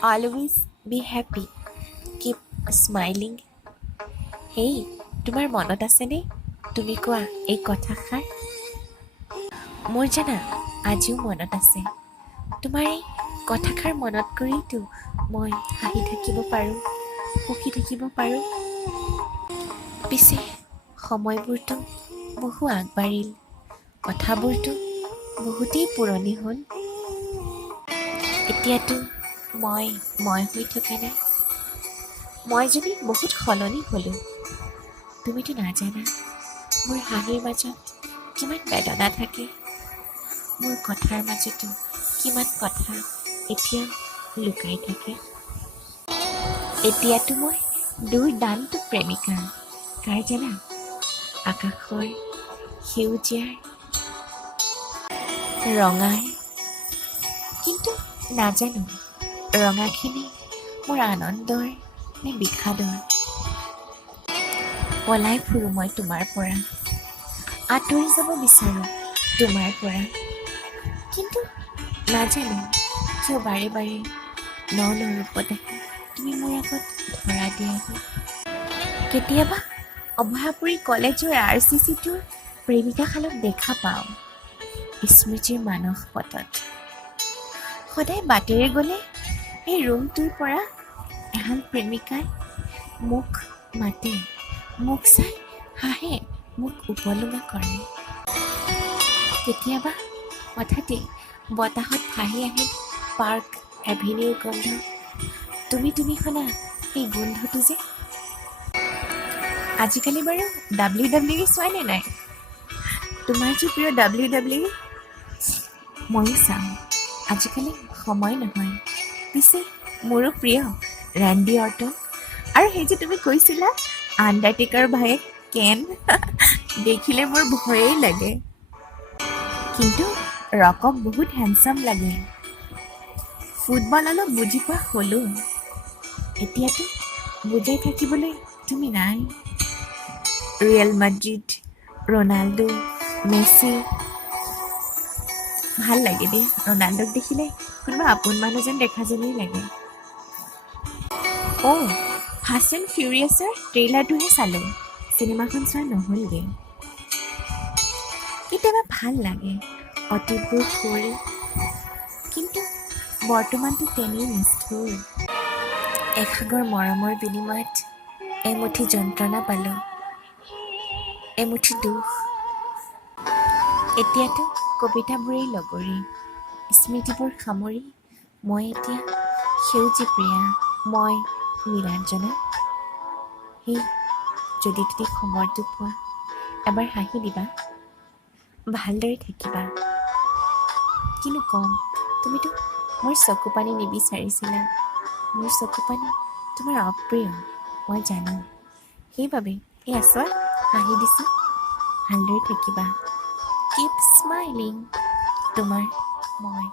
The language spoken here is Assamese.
Always be happy. Keep smiling. হেই, তোমাৰ মনত আছেনে তুমি কোৱা এই কথাষাৰ? মোৰ জানা আজিও মনত আছে। তোমাৰ এই কথাষাৰ মনত কৰিতো মই হাঁহি থাকিব পাৰোঁ, সুখী থাকিব পাৰোঁ। পিছে সময়বোৰতো বহু আগবাঢ়িল, কথাবোৰতো বহুতেই পুৰণি হ'ল। এতিয়াতো মই হৈ থকা নাই। মই যদি বহুত সলনি হ'লোঁ, তুমিতো নাজানা মোৰ হাঁহিৰ মাজত কিমান বেদনা থাকে, মোৰ কথাৰ মাজতো কিমান কথা এতিয়া লুকাই থাকে। এতিয়াতো মই দুৰ্দান্ত প্ৰেমিকা। কাৰ জানা? আকাশৰ সেউজীয়াৰ, ৰঙাৰ। কিন্তু নাজানো ৰঙাখিনি মোৰ আনন্দৰ নে বিষাদৰ। পলাই ফুৰোঁ মই তোমাৰ পৰা, আঁতৰি যাব বিচাৰোঁ তোমাৰ পৰা। কিন্তু নাজানো কিয় বাৰে বাৰে ন ৰূপত আহি তুমি মোৰ আগত ধৰা দিয়াহি। কেতিয়াবা অভয়াপুৰী কলেজৰ RCCটোৰ প্ৰেমিকাশালক দেখা পাওঁ স্মৃতিৰ মানস পটত। সদায় বাটেৰে গ'লে এই ৰুমটোৰ পৰা এহাল প্ৰেমিকাই মোক মাতে, মোক চাই হাঁহে, মোক উপলুঙা কৰে। কেতিয়াবা হঠাতে বতাহত ভাহি আহে পাৰ্ক এভিনিউৰ গোন্ধ। তুমি শুনা এই গোন্ধটো যে। আজিকালি বাৰু WWE চোৱা নে নাই? তোমাৰ কি প্ৰিয় WWE? ময়ো চাওঁ। আজিকালি সময় নহয়। পিছে মোৰো প্ৰিয় ৰেণ্ডি অৰ্টন। আৰু সেই যে তুমি কৈছিলা আণ্ডাৰটেকাৰ ভায়েক কেন, দেখিলে মোৰ ভয়েই লাগে। কিন্তু ৰকক বহুত হেণ্ডচাম লাগে। ফুটবল অলপ বুজি পোৱা হ'লো। এতিয়াতো বুজাই থাকিবলৈ তুমি নাই। Real Madrid, Ronaldo, Messi. ভাল লাগে দেই, ৰনাল্ডোক দেখিলে কোনোবা আপোন মানুহ যেন দেখা যেনেই লাগে। ফাষ্ট এণ্ড ফিউৰিয়াছৰ ট্ৰেইলাৰটোহে চালোঁ, চিনেমাখন চোৱা নহ'লগৈ। কেতিয়াবা ভাল লাগে অতীতবোৰ ফুৰি, কিন্তু বৰ্তমানটো তেনেই নিষ্ঠুৰ। এসাগৰ মৰমৰ বিনিময়ত এমুঠি যন্ত্ৰণা পালোঁ, এমুঠি দুখ। এতিয়াতো কবিতাবোৰেই লগৰী, স্মৃতিবোৰ সামৰি মই এতিয়া সেউজী প্ৰিয়া, মই নীলাঞ্জনা। সেই যদি সময়টো পোৱা এবাৰ হাঁহি দিবা, ভালদৰে থাকিবা। কিনো ক'ম, তুমিতো মোৰ চকু পানী নিবিচাৰিছিলা। মোৰ চকু পানী তোমাৰ অপ্ৰিয়, মই জানো। সেইবাবে এয়া চোৱা হাঁহি দিছোঁ, ভালদৰে থাকিবা। Keep smiling, তোমাৰ মই।